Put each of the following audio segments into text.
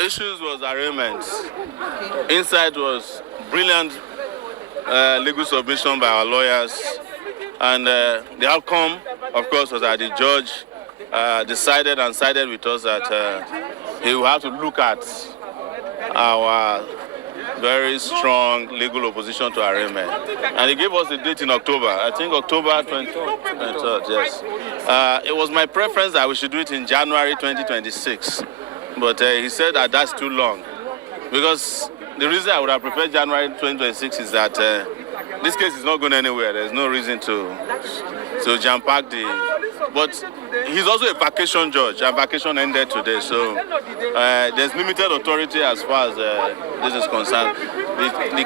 Issues was arraignment. Inside was brilliant legal submission by our lawyers. And the outcome, of course, was that the judge decided and sided with us that he will have to look at our very strong legal opposition to arraignment. And he gave us the date in October. I think October 23rd, yes. It was my preference that we should do it in January 2026. But he said that that's too long. Because the reason I would have preferred January 2026 is that this case is not going anywhere. There's no reason to jam-pack the... But he's also a vacation judge, and vacation ended today. So there's limited authority as far as this is concerned. The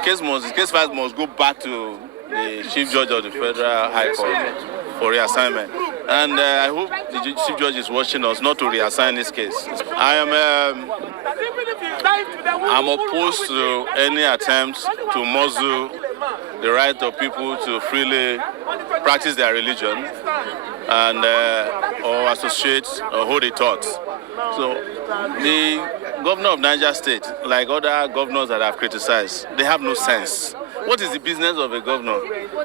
case file must go back to the Chief Judge of the Federal High Court for reassignment. And I hope the Chief Judge is watching us not to reassign this case. I'm opposed to any attempts to muzzle the right of people to freely practice their religion and or associate or hold a thought. So the governor of Niger State, like other governors that I've criticized, they have no sense. What is the business of a governor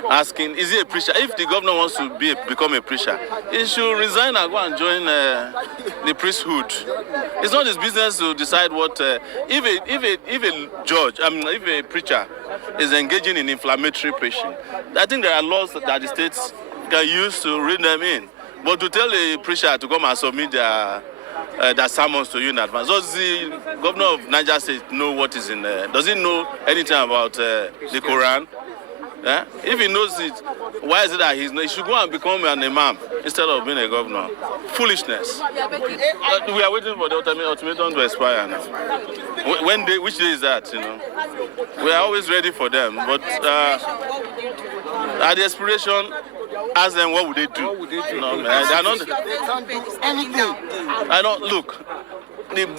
asking, is he a preacher? If the governor wants to become a preacher, he should resign and go and join the priesthood. It's not his business to decide what, if a judge, if a preacher is engaging in inflammatory preaching, I think there are laws that the states can use to rein them in. But to tell a preacher to come and submit their sermons to you in advance, does the governor of Niger State know what is in there? Does he know anything about the Quran? Yeah? If he knows it, why is it that he should go and become an imam instead of being a governor? Foolishness. We are waiting for the ultimatum to expire now. Which day is that? You know, we are always ready for them, but at the expiration, ask them what would they do. No, man, they can't do anything. I don't look.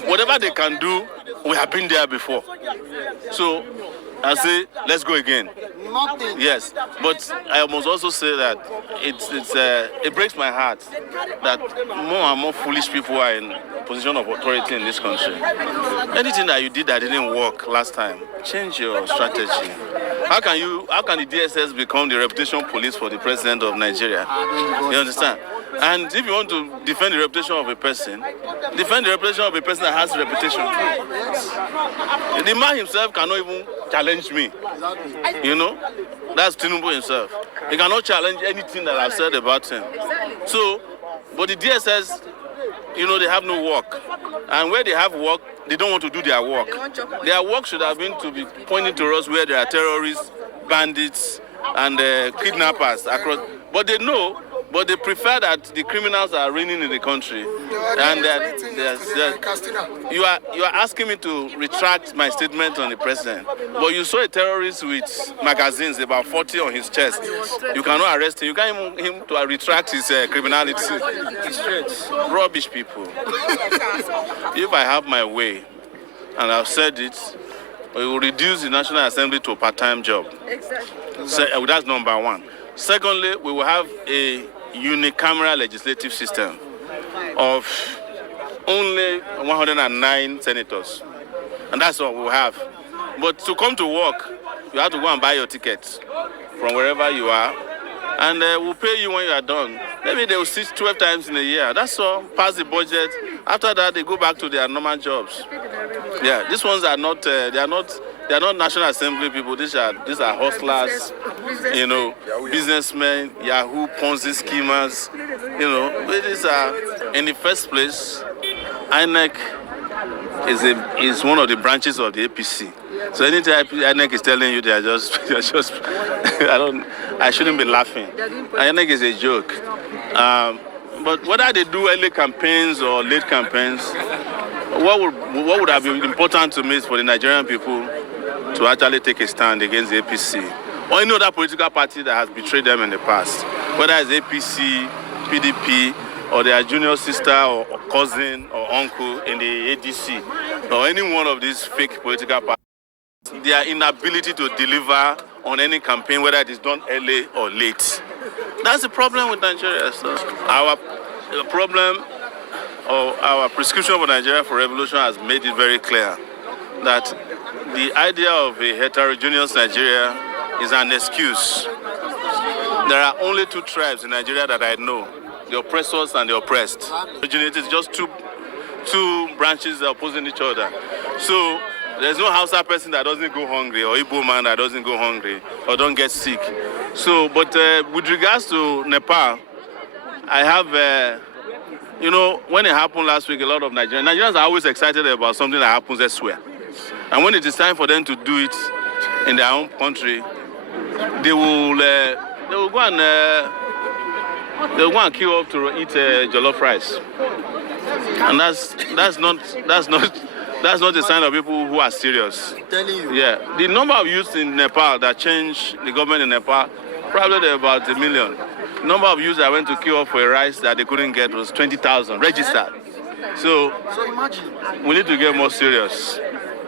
Whatever they can do, we have been there before. So I say, let's go again. Nothing. Yes, but I must also say that it breaks my heart that more and more foolish people are in position of authority in this country. Anything that you did that didn't work last time, change your strategy. How can the DSS become the reputation police for the president of Nigeria? You understand? And if you want to defend the reputation of a person, defend the reputation of a person that has a reputation too. The man himself cannot even challenge me. You know? That's Tinubu himself. He cannot challenge anything that I've said about him. So, but the DSS, you know, they have no work. And where they have work, they don't want to do their work. Their work should have been to be pointing to us where there are terrorists, bandits, and kidnappers across. But they know, but they prefer that the criminals are reigning in the country. And you are asking me to retract my statement on the president. But you saw a terrorist with magazines, about 40 on his chest. You cannot arrest him. You can't even him to retract his criminality. Rubbish people. If I have my way, and I've said it, we will reduce the National Assembly to a part-time job. Exactly. So, that's number one. Secondly, we will have a unicameral legislative system of only 109 senators. And that's what we'll have. But to come to work, you have to go and buy your tickets from wherever you are. And we'll pay you when you are done. Maybe they will sit 12 times in a year. That's all. Pass the budget. After that, they go back to their normal jobs. Yeah, these ones are not. They are not National Assembly people. These are hustlers. You know, businessmen, Yahoo, Ponzi schemers. You know, these are. In the first place, Inec is one of the branches of the APC. So anytime Inec is telling you they are just I shouldn't be laughing. Inec is a joke. But whether they do early campaigns or late campaigns, what would have been important to me is for the Nigerian people to actually take a stand against the APC or any other political party that has betrayed them in the past, whether it's APC, PDP, or their junior sister or cousin or uncle in the ADC, or any one of these fake political parties. Their inability to deliver on any campaign, whether it is done early or late. That's the problem with Nigeria. So our problem our prescription for Nigeria for revolution has made it very clear that the idea of a heterogeneous Nigeria is an excuse. There are only two tribes in Nigeria that I know, the oppressors and the oppressed. Heterogeneity is just two branches opposing each other. So there's no Hausa person that doesn't go hungry, or Igbo man that doesn't go hungry, or don't get sick. So, but with regards to Nepal, I have, when it happened last week, a lot of Nigerians are always excited about something that happens elsewhere. And when it is time for them to do it in their own country, they will go and queue up to eat jollof rice. And that's not a sign of people who are serious. I'm telling you. Yeah, the number of youths in Nepal that changed the government in Nepal, probably there about 1 million. The number of youths that went to queue up for a rice that they couldn't get was 20,000 registered. So imagine. We need to get more serious.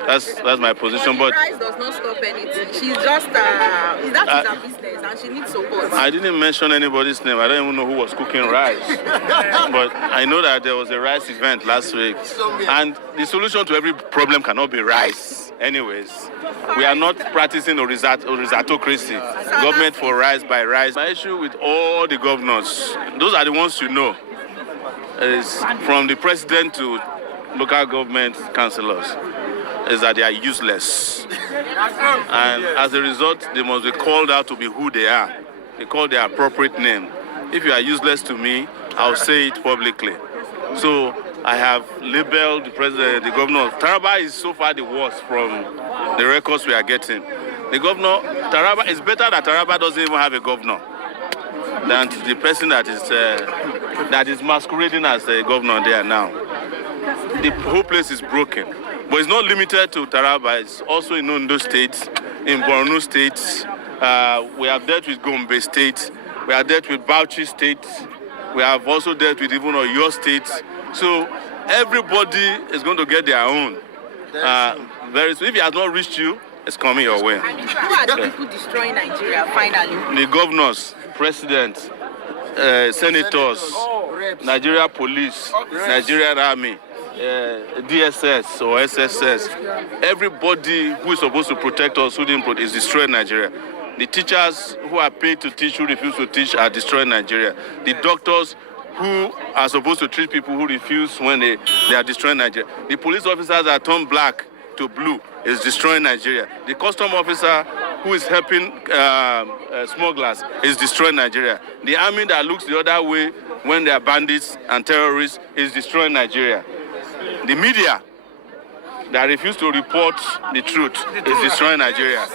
That's my position. But rice does not stop anything. She's just that is her business, and she needs support. I didn't mention anybody's name. I don't even know who was cooking rice. But I know that there was a rice event last week, and the solution to every problem cannot be rice. Anyways, we are not practicing orizatocracy. Government for rice by rice. My issue with all the governors, those are the ones you know, is from the president to local government councillors, is that they are useless. And as a result, they must be called out to be who they are. They call their appropriate name. If you are useless to me, I'll say it publicly. So I have labeled the president, the governor. Taraba is so far the worst from the records we are getting. The governor, Taraba, it's better that Taraba doesn't even have a governor than the person that is masquerading as a governor there now. The whole place is broken. But it's not limited to Taraba. It's also in Ondo State, in Borno State. We have dealt with Gombe State. We have dealt with Bauchi State. We have also dealt with even Oyo State. So everybody is going to get their own. Very soon. If it has not reached you, it's coming your way. Who are the people destroying Nigeria finally? The governors, president, senators, Nigeria police, Nigerian army, DSS or SSS. Everybody who is supposed to protect us, who didn't is destroying Nigeria. The teachers who are paid to teach, who refuse to teach, are destroying Nigeria. The doctors who are supposed to treat people who refuse when they are destroying Nigeria. The police officers that turn black to blue is destroying Nigeria. The custom officer who is helping smugglers is destroying Nigeria. The army that looks the other way when they are bandits and terrorists is destroying Nigeria. The media that refuse to report the truth is destroying Nigeria.